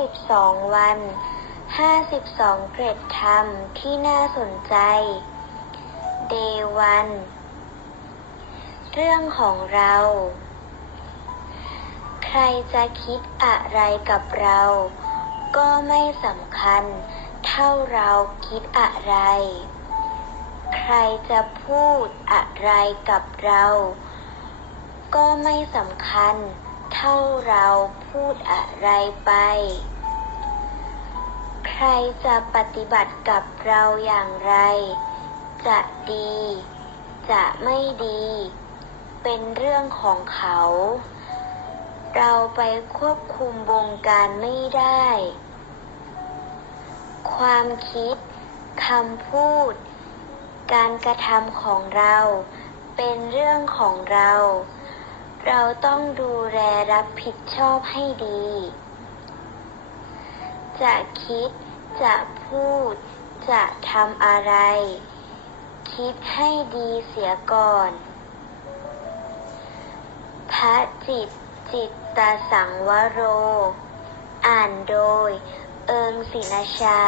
52 วัน 52 เกร็ดธรรมที่น่าสนใจ Day 1เรื่องของเรา ใครจะคิดอะไรกับเรา ก็ไม่สำคัญ เท่าเราคิดอะไร ใครจะพูดอะไรกับเรา ก็ไม่สำคัญ เท่าเราพูดอะไรไป ใครจะปฏิบัติกับเราอย่างไร จะดี จะไม่ดี เป็นเรื่องของเขา เราไปควบคุมวงการไม่ได้ ความคิดคำพูด การกระทำของเรา เป็นเรื่องของเรา เราต้องดูแลรับผิดชอบให้ดี จะคิด จะพูด จะทำอะไร คิดให้ดีเสียก่อน พระจิตจิตตสังวโร อ่านโดย เอิงศินชา